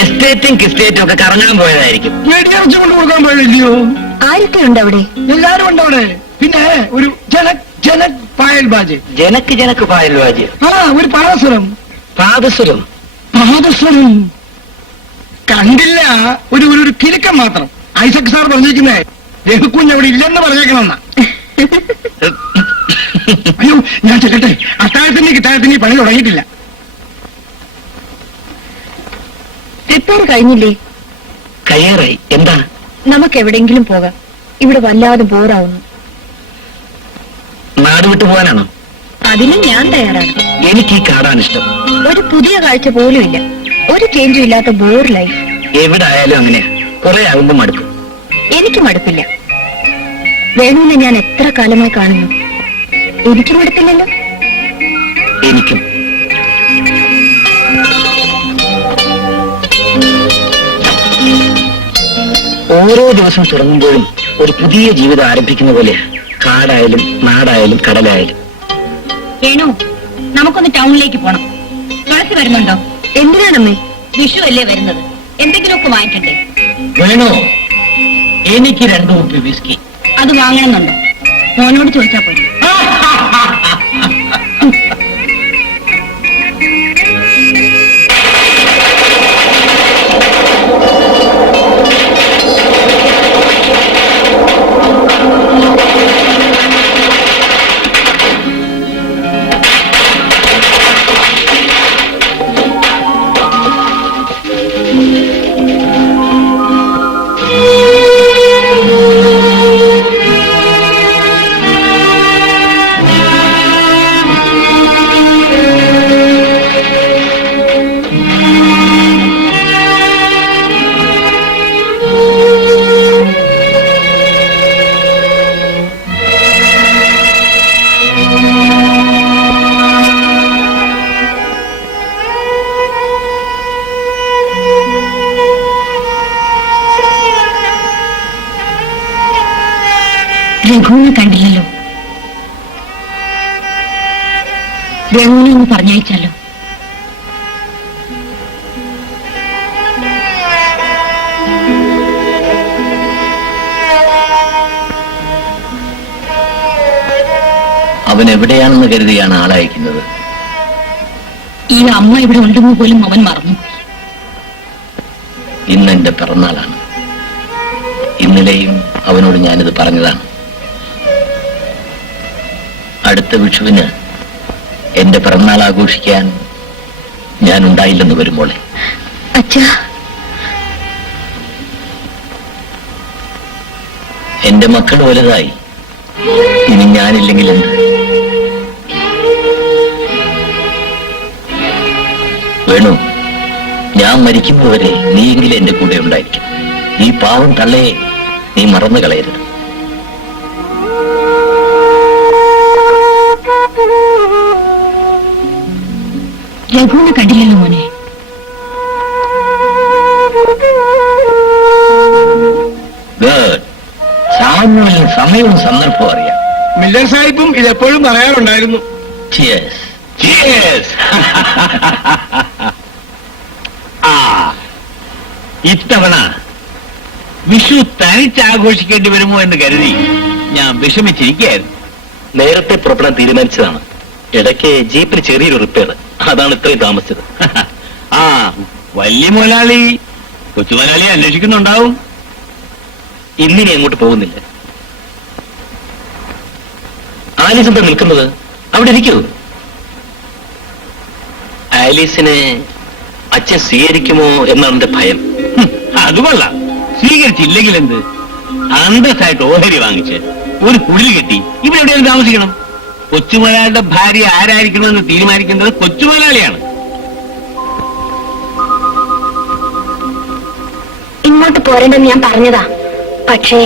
എസ്റ്റേറ്റും കിസ്റ്റേറ്റും ഒക്കെ കറങ്ങാൻ പോയതായിരിക്കും. വെടിയറച്ചു കൊണ്ട് കൊടുക്കാൻ പോയില്ലയോ? ആരൊക്കെ ഉണ്ട് അവിടെ? എല്ലാരും ഉണ്ട് അവിടെ. പിന്നെ ഒരു ജനക് പായൽ ബാജ്. ജനക്ക് പായൽ ബാജ്. ഒരു പാദസ്വരം. പാദസ്വരം കണ്ടില്ല. ഒരു കിലുക്കം മാത്രം. ഐസക് സാർ പറഞ്ഞിരിക്കുന്നേ രഘുക്കുഞ്ഞ് അവിടെ ഇല്ലെന്ന് പറഞ്ഞേക്കണമെന്നാ. അയ്യോ, ഞാൻ ചെല്ലട്ടെ. അത്താഴത്തിന് പണി തുടങ്ങിയിട്ടില്ല. റിപ്പയർ കഴിഞ്ഞില്ലേ? കയ്യേറായി. എന്താ? നമുക്ക് എവിടെയെങ്കിലും പോകാം. ഇവിടെ വല്ലാതെ ബോറാവുന്നു. നാട് വിട്ടു പോകാനാണോ? അതിനും ഞാൻ തയ്യാറാണ്. എനിക്ക് ഈ കാടാണ് ഇഷ്ടം. ഒരു പുതിയ കാഴ്ച പോലും ഇല്ല. ഒരു ചേഞ്ചും ഇല്ലാത്ത ബോർ ലൈഫ്. എവിടെ ആയാലും അങ്ങനെയാ. കുറെ ആകുമ്പോ മടുക്കും. എനിക്ക് മടുപ്പില്ല. വേണുവിനെ ഞാൻ എത്ര കാലമായി കാണുന്നു. എനിക്ക് മടുപ്പില്ലല്ലോ. എനിക്കും. ഓരോ ദിവസം തുടങ്ങുമ്പോഴും ഒരു പുതിയ ജീവിതം ആരംഭിക്കുന്ന പോലെ കാടായാലും നാടായാലും കടലായാലും. വേണു, നമുക്കൊന്ന് ടൗണിലേക്ക് പോണം. തുളസി വരുന്നുണ്ടോ? എന്തിനാണമ്മേ? വിഷു അല്ലേ വരുന്നത്. എന്തെങ്കിലുമൊക്കെ വാങ്ങിക്കണ്ടേ? വേണോ, എനിക്ക് 2 കുപ്പി വിസ്കി. അത് വാങ്ങണമെന്നുണ്ടോ? മോനോട് ചോദിച്ചാ പോയി. രഘുവിനെ കണ്ടില്ലല്ലോ. രഘുവിനെ ഒന്ന് പറഞ്ഞയച്ചാലോ? അവൻ എവിടെയാണെന്ന് കരുതിയാണ് ആളയക്കുന്നത്. ഈ അമ്മ ഇവിടെ ഉണ്ടെന്ന് പോലും അവൻ മറന്നു. ഇന്നെന്റെ പിറന്നാളാണ്. ഇന്നലെയും അവനോട് ഞാനിത് പറഞ്ഞതാണ്. അടുത്ത വിഷുവിന് എന്റെ പിറന്നാൾ ആഘോഷിക്കാൻ ഞാൻ ഉണ്ടായില്ലെന്ന് വരുമ്പോളെ. അച്ഛാ, എന്റെ മക്കൾ വലുതായി. ഇനി ഞാനില്ലെങ്കിൽ എന്ത്? വേണു, ഞാൻ മരിക്കുന്നതുവരെ നീയെങ്കിലും എന്റെ കൂടെ ഉണ്ടായിരിക്കും. ഈ പാവം തള്ളയെ നീ മറന്നു കളയരുത്. രഘുവിനെ കണ്ടില്ലല്ലോ മോനെ. സാമാന്യം സമയവും സന്ദർഭവും അറിയാം. മില്ലർ സാഹിബും ഇതെപ്പോഴും പറയാറുണ്ടായിരുന്നു. ഇത്തവണ വിഷു തനിച്ചാഘോഷിക്കേണ്ടി വരുമോ എന്ന് കരുതി ഞാൻ വിഷമിച്ചിരിക്കുകയായിരുന്നു. നേരത്തെ പുറപ്പെടാൻ തീരുമാനിച്ചതാണ്. ഇടയ്ക്ക് ജീപ്പിൽ ചെറിയൊരു റിപ്പയർ. അതാണ് ഇത്രയും താമസിച്ചത്. വലിയ മുതലാളി കൊച്ചു മുതലാളിയെ അന്വേഷിക്കുന്നുണ്ടാവും. ഇന്നിനി അങ്ങോട്ട് പോകുന്നില്ല. ആലീസ് എന്താ നിൽക്കുന്നത്? അവിടെ ഇരിക്കൂ. ആലീസിനെ അച്ഛൻ സ്വീകരിക്കുമോ എന്നാണ് എന്റെ ഭയം. അതുകൊള്ള സ്വീകരിച്ചില്ലെങ്കിൽ എന്ത്? അന്തസ്സായിട്ട് ഓഹരി വാങ്ങിച്ച് ഒരു കുടിൽ കെട്ടി ഇവിടെ എവിടെയാണ് താമസിക്കണം. കൊച്ചുമുതലാളിയുടെ ഭാര്യ ആരായിരിക്കണമെന്ന് തീരുമാനിക്കുന്നത് കൊച്ചുമുതലാളിയാണ്. ഇങ്ങോട്ട് പോരണ്ടെന്ന് ഞാൻ പറഞ്ഞതാ. പക്ഷേ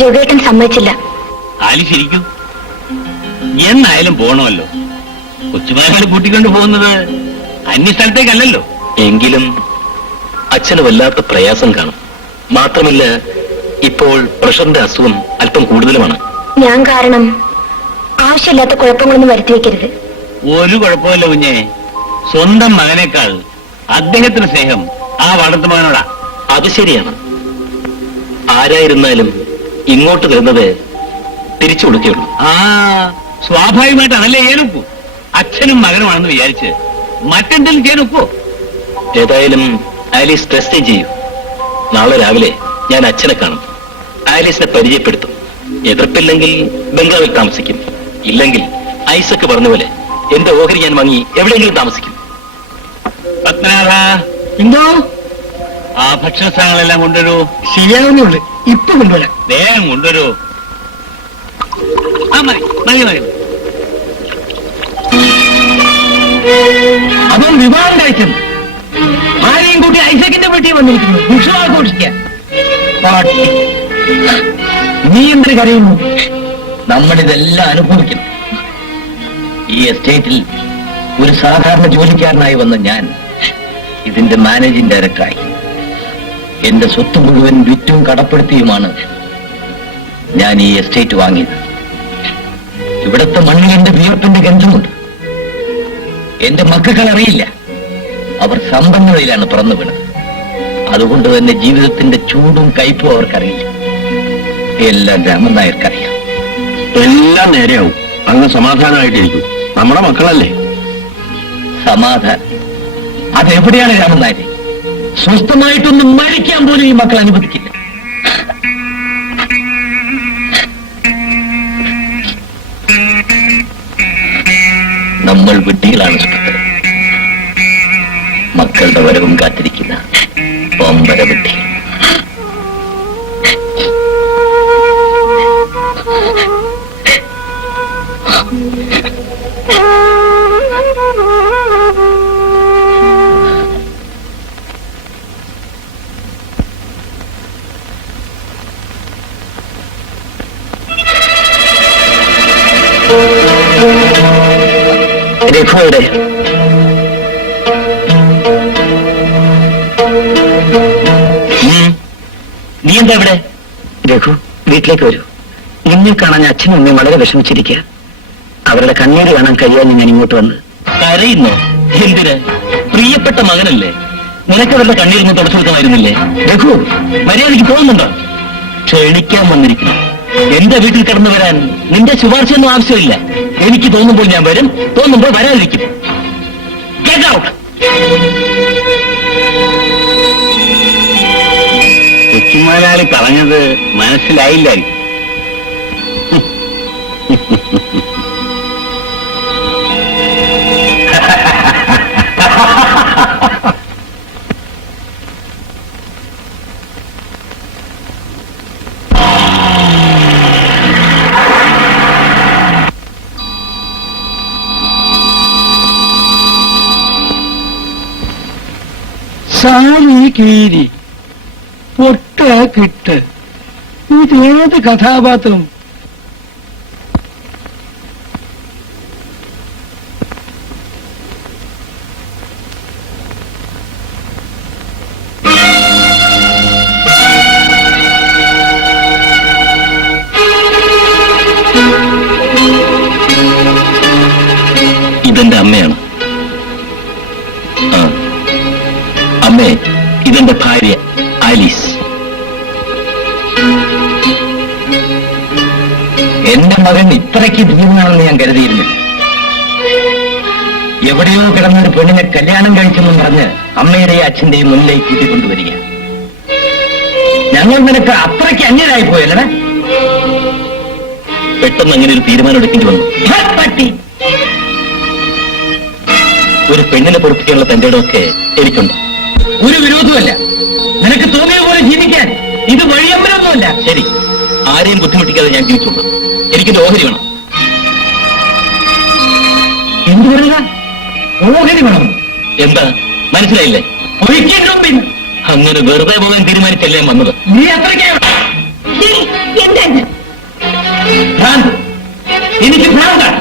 രഘുവേട്ടൻ സമ്മതിച്ചില്ല. ആലി ശരിക്കും എന്നായാലും പോണമല്ലോ. കൊച്ചുമുതലാളി കൂട്ടിക്കൊണ്ട് പോകുന്നത് അന്യസ്ഥലത്തേക്കല്ലല്ലോ. എങ്കിലും അച്ഛന് വല്ലാത്ത പ്രയാസം കാണും. മാത്രമല്ല, ഇപ്പോൾ പ്രഷറിന്റെ അസുഖം അല്പം കൂടുതലുമാണ്. ഞാൻ കാരണം ആവശ്യമില്ലാത്ത കുഴപ്പങ്ങളൊന്നും വരുത്തി വെക്കരുത്. ഒരു കുഴപ്പമില്ല കുഞ്ഞെ. സ്വന്തം മകനേക്കാൾ അദ്ദേഹത്തിന് സ്നേഹം ആ വളർത്തുമകനോടാ. അത് ശരിയാണ്. ആരായിരുന്നാലും ഇങ്ങോട്ട് വരുന്നത് തിരിച്ചു കൊടുക്കുകയുള്ളൂ. ആ സ്വാഭാവികമായിട്ടാണല്ലേ ചെയ്യാനൊക്കൂ. അച്ഛനും മകനുമാണെന്ന് വിചാരിച്ച് മറ്റെന്തെങ്കിലും ചെയ്യാനൊക്കോ? ഏതായാലും ആലീസ് ടെസ്റ്റ് ചെയ്യൂ. നാളെ രാവിലെ ഞാൻ അച്ഛനെ കാണും. ആലീസിനെ പരിചയപ്പെടുത്തും. എതിർപ്പില്ലെങ്കിൽ ബംഗ്ലാവിൽ താമസിക്കും. ഇല്ലെങ്കിൽ ഐസക്ക് പറഞ്ഞ പോലെ എന്റെ ഓഹരി ഞാൻ വാങ്ങി എവിടെയെങ്കിലും താമസിക്കും. പത്മനാഭ, എന്തോ ആ ഭക്ഷണ സാധനങ്ങളെല്ലാം കൊണ്ടുവരൂ. ശരിയാവുന്നേ ഉള്ളു. ഇപ്പൊ കൊണ്ടുവരാം. വേഗം കൊണ്ടുവരൂ. ആ മതി മതി മതി. അതും വിവാഹം കഴിക്കും. ആരെയും കൂട്ടി ഐസക്കിന്റെ വീട്ടിൽ വന്നിരിക്കുന്നു. വിഷുവാഘോഷിക്കാൻ. നീ എന്തിനു കരയുന്നു? നമ്മളിതെല്ലാം അനുഭവിക്കണം. ഈ എസ്റ്റേറ്റിൽ ഒരു സാധാരണ ജോലിക്കാരനായി വന്ന ഞാൻ ഇതിന്റെ മാനേജിംഗ് ഡയറക്ടറായി. എന്റെ സ്വത്ത് മുഴുവൻ വിറ്റും കടപ്പെടുത്തിയുമാണ് ഞാൻ ഈ എസ്റ്റേറ്റ് വാങ്ങിയത്. ഇവിടുത്തെ മണ്ണിൽ എന്റെ വിയർപ്പിന്റെ ഗന്ധമുണ്ട്. എന്റെ മക്കൾ അറിയില്ല. അവർ സമ്പന്നതയിലാണ് പിറന്നു വീണത്. അതുകൊണ്ട് തന്നെ ജീവിതത്തിന്റെ ചൂടും കയ്പും അവർക്കറിയില്ല. എല്ലാം രാമൻ നായർക്കറിയാം. എല്ലാം നേരെയാവും. അങ്ങ് സമാധാനമായിട്ടിരിക്കും. നമ്മുടെ മക്കളല്ലേ. സമാധാനം അതെവിടെയാണ് രാമൻ നായരെ? സ്വസ്ഥമായിട്ടൊന്നും മരിക്കാൻ പോലും ഈ മക്കൾ അനുവദിക്കില്ല. നമ്മൾ വിഡ്ഢികളാണ് സുഹൃത്ത്. മക്കളുടെ വരവും കാത്തിരിക്കുന്ന പമ്പര വിഡ്ഢികൾ. രഘുവിടെ നീ എന്താ ഇവിടെ? രഘു, വീട്ടിലേക്ക് വരൂ. നിന്നെ കാണാൻ അച്ഛനും അമ്മയും വളരെ വിഷമിച്ചിരിക്കുക. അവരുടെ കണ്ണീര് കാണാൻ കഴിയാൻ ഞാൻ ഇങ്ങോട്ട് വന്ന്. കരയുന്നോ? എന്തിന്? പ്രിയപ്പെട്ട മകനല്ലേ. നിനക്കവരുടെ കണ്ണീരൊന്നും തുടച്ചു കൊടുക്കാമായിരുന്നില്ലേ? രഘു, മര്യാദയ്ക്ക് തോന്നുന്നുണ്ടോ? ക്ഷണിക്കാൻ വന്നിരിക്കുന്നു. എന്റെ വീട്ടിൽ കടന്നു വരാൻ നിന്റെ ശുപാർശയൊന്നും ആവശ്യമില്ല. എനിക്ക് തോന്നുമ്പോൾ ഞാൻ വരും, തോന്നുമ്പോൾ വരാതിരിക്കും. Get out! കൊച്ചുമുതലാളി പറഞ്ഞത് മനസ്സിലായില്ല. സാരി കീരി പൊട്ട് കിട്ട്, ഇതേത് കഥാപാത്രം? ഇതെന്റെ അമ്മയാണ്. അമ്മേ, ഇതെന്റെ ഭാര്യ ആലീസ്. എന്റെ മകൻ ഇത്രയ്ക്ക് ധീരനാണെന്ന് ഞാൻ കരുതിയിരുന്നില്ല. എവിടെയോ കിടന്നൊരു പെണ്ണിനെ കല്യാണം കഴിച്ചെന്നും പറഞ്ഞ് അമ്മയുടെയും അച്ഛന്റെയും മുന്നിലേക്ക് കൂട്ടിക്കൊണ്ടുവരിക. ഞങ്ങൾ നിനക്ക് അത്രയ്ക്ക് അന്യരായി പോയല്ലേ? പെട്ടെന്ന് അങ്ങനെ ഒരു തീരുമാനം എടുക്കേണ്ടി വന്നു. പറ്റി ഒരു പെണ്ണിനെ പൊറപ്പിക്കാനുള്ള തന്റെ ഇടമൊക്കെ എനിക്കുണ്ട്. ഒരു വിരോധമല്ല. നിനക്ക് തോന്നിയ പോലെ ജീവിക്കാൻ ഇത് വഴിയമ്പലമൊന്നുമല്ല. ശരി, ആരെയും ബുദ്ധിമുട്ടിക്കാതെ ഞാൻ ജീവിച്ചോളാം. എനിക്കിന്റെ ഓഹരി വേണം. എന്ത് പറയുക? ഓഹരി വേണം? എന്താ മനസ്സിലായില്ലേ? ഒഴിക്കേണ്ട മുമ്പിൽ അങ്ങനെ വെറുതെ പോകാൻ തീരുമാനിച്ചല്ലേ ഞാൻ വന്നത്. നീ അത്രയ്ക്ക് എനിക്ക് ഭ്രാന്താണ്.